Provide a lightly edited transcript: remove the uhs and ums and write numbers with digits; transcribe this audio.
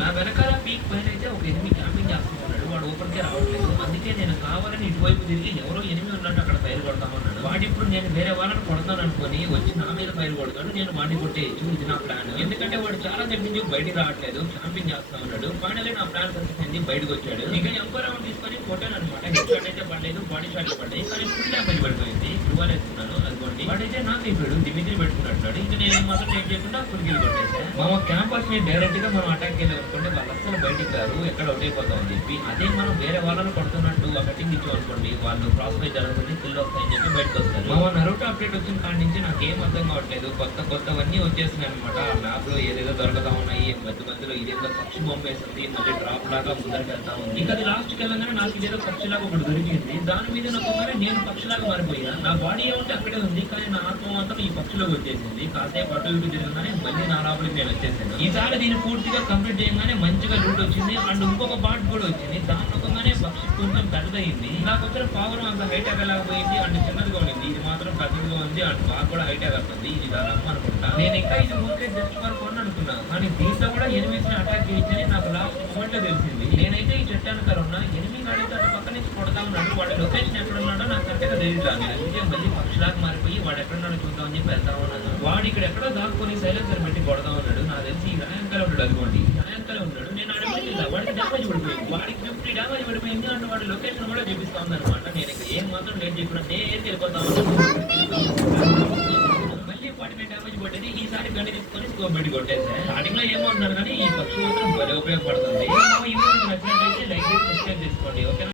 నా వెనకాల పీక్ పైనైతే ఒక ఎనిమి క్యాంపింగ్ చేస్తూ ఉన్నాడు. వాడు ఓపెన్‌కే రావట్లేదు. అందుకే నేను కావాలని ఇటువైపు తిరిగి ఎవరో ఎనిమి ఉన్నట్టు అక్కడ ఫైర్ కొడతా ఉన్నాడు. వాడిప్పుడు నేను వేరే వాళ్ళని కొడతాననుకోని వచ్చి నా మీద ఫైర్ కొడతాడు. నేను వాడిని కొట్టేయచ్చు. ఇది నా ప్లాన్. ఎందుకంటే వాడు చాలా సేపు నుంచి బయటికి రావట్లేదు. క్యాంపింగ్ చేస్తా ఉన్నాడు. ఫైనల్లీ నా ప్లాన్ సక్సెస్ అయింది. బయటకు వచ్చాడు. ఇక ఎంపో రౌండ్ తీసుకొని కొట్టానన్నమాట. హెడ్ షాట్ అయితే పడలేదు. బాడీ షాట్లు పడ్డాయి. కానీ ఫుల్ డ్యామేజ్ పడిపోయింది. రువాల్ వేసుకున్నాను అనుకోండి. వాడైతే నాకు అయిపోయాడు. డిమిట్రీ పెట్టుకున్నట్టు. ఇంకా నేను మాత్రం ఏం చేయకుండా ఫుల్కిల్ కొట్టేసాను. మా క్యాంపస్ ని డైరెక్ట్ గా మనం అటాక్ వెళ్ళి అనుకోండి వాళ్ళు అస్సలు బయటికి రారు. ఎక్కడ అవుట్ అయిపోతాం అని చెప్పి అదే మనం వేరే వాళ్ళని కొడుతున్నట్టు ఆ కటింగ్ ఇచ్చాం అనుకోండి వాళ్ళు క్రాస్ ఫైర్ జరుగుతుంది కిల్ వస్తాయని చెప్పి బయటకు వస్తారు. మా నరుటో అప్డేట్ వచ్చిన కాడి నుంచి నాకు ఏం అర్థం కావట్లేదు. కొత్తవన్నీ వచ్చేసినాయి అనమాట. ఆ మ్యాప్ లో ఏదేదో దొరకతా ఉన్నాయి. మధ్యలో ఇదేదో పక్షి బొమ్మ వేస్తుంది. మళ్ళీ డ్రాప్ లాగా ముందరికి వెళ్తా ఉంది. ఇంకా అది లాస్ట్ కి వెళ్ళగానే నాకు ఇదేదో పక్షిలాగా ఒకటి దొరికింది. దాని మీద నాకు నేను పక్షిలాగా మారిపోయా. నా బాడీ ఏమంటే అక్కడే ఉంది. కానీ నా ఆత్మ మాత్రం ఈ పక్షిలోకి వచ్చేసింది. కాసేపు అటు ఇటు తిరగగానే మళ్ళీ నా లోపలికి నేను వచ్చేసాను. ఈసారి దీన్ని పూర్తిగా కంప్లీట్ చేయగానే మంచిగా లూట్ వచ్చింది. అండ్ ఇంకొక పార్ట్ కూడా వచ్చింది. దాని రకంగానే పక్షి కొంచెం పెద్దదయింది. నాకు వచ్చిన పవర్ అంత హైట్ ఎగలేకపోయింది. అండ్ చిన్నదిగా ఉంది. ఇది మాత్రం పెద్దదిగా ఉంది. అండ్ బాగా కూడా హైట్ ఎగలుతుంది. ఇది దాని అమ్మ అనుకుంటా. నేను ఇంకా ఇది ఊరికే జస్ట్ ఫర్ ఫన్ అనుకున్నా. కానీ దీంట్లో కూడా ఎనిమిస్ అటాక్ చేయొచ్చని నాకు లాస్ట్ మూమెంట్ లో తెలిసింది. నేనైతే ఈ చెట్టానికి ఉన్నా ఎనిమిది గాడైతే అటు పక్క నుంచి కొడతా ఉన్నాడు. వాడి లొకేషన్ ఎక్కడ ఉన్నాడో నాకు కరెక్ట్గా తెలియదు. నేను అందుకే మళ్ళీ పక్షిలాగా మారిపోయి వాడు ఎక్కడున్నాడో చూద్దామని చెప్పి వెళ్తా ఉన్నాను. వాడు ఇక్కడ ఎక్కడో దాక్కుని సైలెన్సర్ పెట్టి కొడతా ఉన్నాడు. నాకు తెలిసి ఈ రాయంకాల ఉంటాడు అనుకోండి. రాయంకాల ఉన్నాడు. నేను అడగలేదు. వాడికి డ్యామేజ్ పడిపోయింది. వాడికి 50 డ్యామేజ్ పడిపోయింది. అంటే వాడి లొకేషన్ కూడా చూపిస్తా ఉందన్నమాట. నేను ఇక్కడ ఏం మాత్రం లేట్ చేయకుండా నేను వెళ్ళిపోతా ఉన్నాను. మళ్ళీ 49 డ్యామేజ్ పడ్డది. ఈసారి గండి తీసుకొని స్కోప్ పెట్టి కొట్టేసాను. స్టార్టింగ్ లో ఏమో అన్నారు కానీ ఈ పక్షి మాత్రం భలే ఉపయోగపడుతుంది. ఈ వీడియో నచ్చినట్లయితే లైక్ చేసి సబ్స్క్రైబ్ చేసుకోండి. ఓకే.